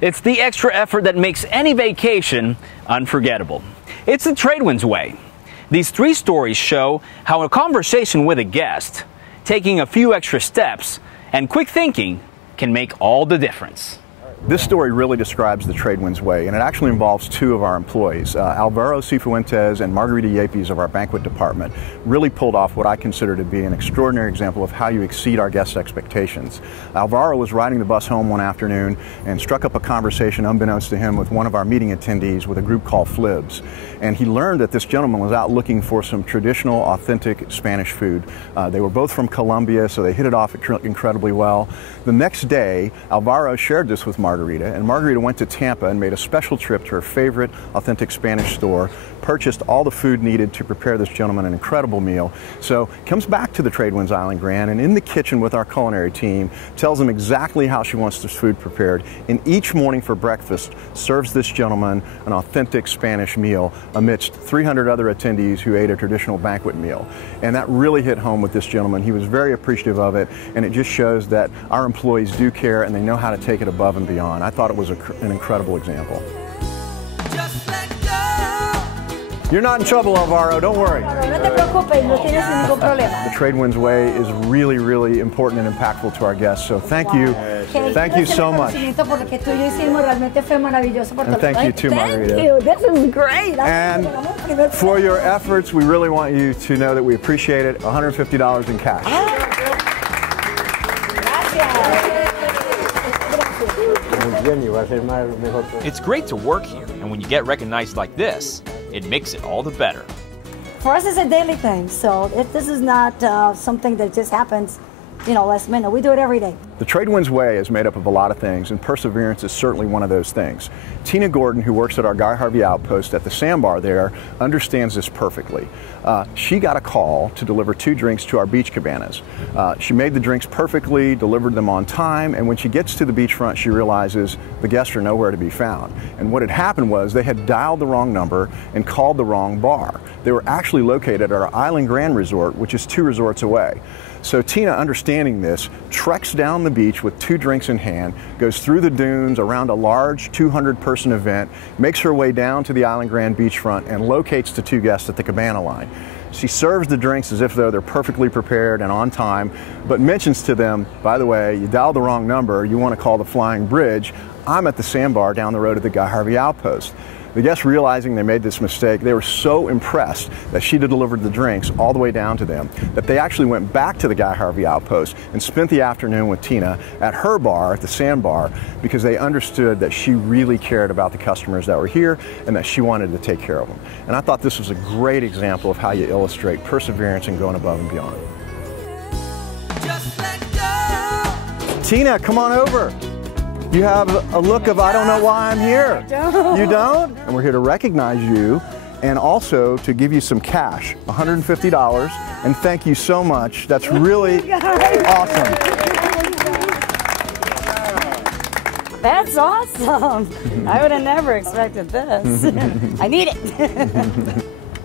It's the extra effort that makes any vacation unforgettable. It's the TradeWinds Way. These 3 stories show how a conversation with a guest, taking a few extra steps, and quick thinking can make all the difference. This story really describes the TradeWinds Way, and it actually involves 2 of our employees. Alvaro Cifuentes and Margarita Yepes of our banquet department really pulled off what I consider to be an extraordinary example of how you exceed our guests' expectations. Alvaro was riding the bus home one afternoon and struck up a conversation unbeknownst to him with one of our meeting attendees with a group called Flibs. And he learned that this gentleman was out looking for some traditional, authentic Spanish food. They were both from Colombia, so they hit it off incredibly well. The next day, Alvaro shared this with Margarita, and Margarita went to Tampa and made a special trip to her favorite authentic Spanish store, purchased all the food needed to prepare this gentleman an incredible meal. So comes back to the TradeWinds Island Grand, and in the kitchen with our culinary team tells them exactly how she wants this food prepared, and each morning for breakfast serves this gentleman an authentic Spanish meal amidst 300 other attendees who ate a traditional banquet meal. And that really hit home with this gentleman. He was very appreciative of it, and it just shows that our employees do care and they know how to take it above and beyond. I thought it was an incredible example. You're not in trouble, Alvaro, don't worry. The TradeWinds Way is really, really important and impactful to our guests, so thank you. Thank you so much. And thank you too, Margarita. Thank you, this is great. And for your efforts, we really want you to know that we appreciate it. $150 in cash. It's great to work here, and when you get recognized like this, it makes it all the better. For us, it's a daily thing, so this is not something that just happens, last minute. We do it every day. The TradeWinds Way is made up of a lot of things, and perseverance is certainly one of those things. Tina Gordon, who works at our Guy Harvey outpost at the sandbar there, understands this perfectly. She got a call to deliver 2 drinks to our beach cabanas. She made the drinks perfectly, delivered them on time, and when she gets to the beachfront, she realizes the guests are nowhere to be found. And what had happened was they had dialed the wrong number and called the wrong bar. They were actually located at our Island Grand Resort, which is 2 resorts away. So Tina, understanding this, treks down the beach with 2 drinks in hand, goes through the dunes around a large 200-person event, makes her way down to the Island Grand beachfront, and locates the 2 guests at the cabana line. She serves the drinks as if though they're perfectly prepared and on time, but mentions to them, by the way, you dialed the wrong number, you want to call the Flying Bridge. I'm at the sandbar down the road at the Guy Harvey outpost. The guests, realizing they made this mistake, they were so impressed that she delivered the drinks all the way down to them that they actually went back to the Guy Harvey outpost and spent the afternoon with Tina at her bar, at the sandbar, because they understood that she really cared about the customers that were here and that she wanted to take care of them. And I thought this was a great example of how you illustrate perseverance and going above and beyond. Tina, come on over. You have a look of, I don't know why I'm here. You don't? And we're here to recognize you and also to give you some cash, $150, and thank you so much. That's really awesome. That's awesome. I would have never expected this. I need it.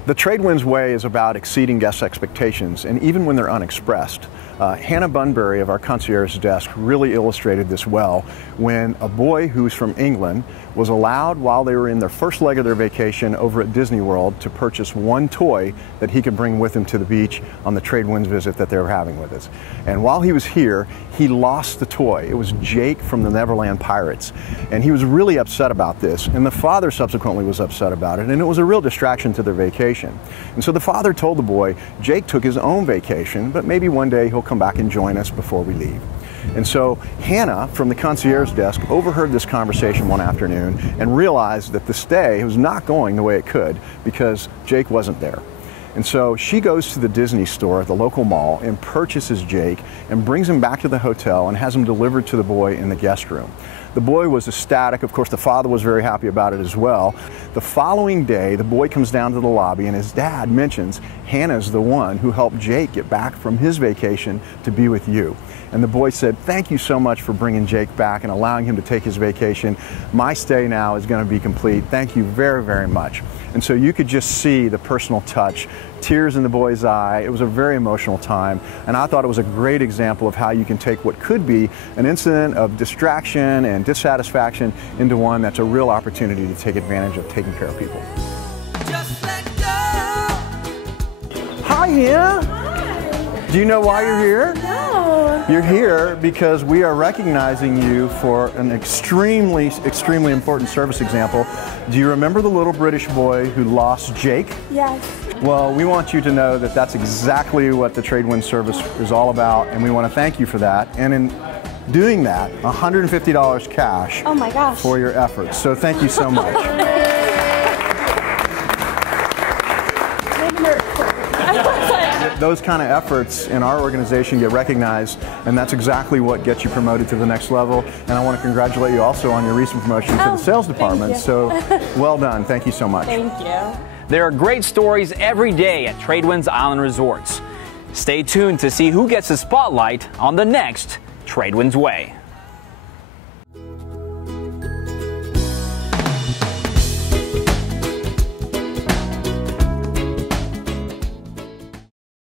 The TradeWinds Way is about exceeding guest expectations, and even when they're unexpressed. Hannah Bunbury of our concierge desk really illustrated this well when a boy who's from England was allowed, while they were in their first leg of their vacation over at Disney World, to purchase 1 toy that he could bring with him to the beach on the TradeWinds visit that they were having with us. And while he was here, he lost the toy. It was Jake from the Neverland Pirates. And he was really upset about this, and the father subsequently was upset about it, and it was a real distraction to their vacation. And so the father told the boy, Jake took his own vacation, but maybe one day he'll come back and join us before we leave. And so Hannah from the concierge desk overheard this conversation one afternoon and realized that the stay was not going the way it could because Jake wasn't there. And so she goes to the Disney store at the local mall and purchases Jake and brings him back to the hotel and has him delivered to the boy in the guest room. The boy was ecstatic. Of course, the father was very happy about it as well. The following day, the boy comes down to the lobby and his dad mentions, Hannah's the one who helped Jake get back from his vacation to be with you. And the boy said, thank you so much for bringing Jake back and allowing him to take his vacation. My stay now is going to be complete. Thank you very, very much. And so you could just see the personal touch, tears in the boy's eye. It was a very emotional time, and I thought it was a great example of how you can take what could be an incident of distraction and and dissatisfaction into one that's a real opportunity to take advantage of taking care of people. Hi, Hannah. Hi. Do you know why you're here? No. You're here because we are recognizing you for an extremely important service example. Do you remember the little British boy who lost Jake? Yes. Well, we want you to know that that's exactly what the TradeWinds service is all about, and we want to thank you for that. And in doing that, $150 cash Oh my gosh. for your efforts. So thank you so much. Those kind of efforts in our organization get recognized, and that's exactly what gets you promoted to the next level. And I want to congratulate you also on your recent promotion to the sales department. So well done. Thank you so much. Thank you. There are great stories every day at TradeWinds Island Resorts. Stay tuned to see who gets the spotlight on the next TradeWinds Way.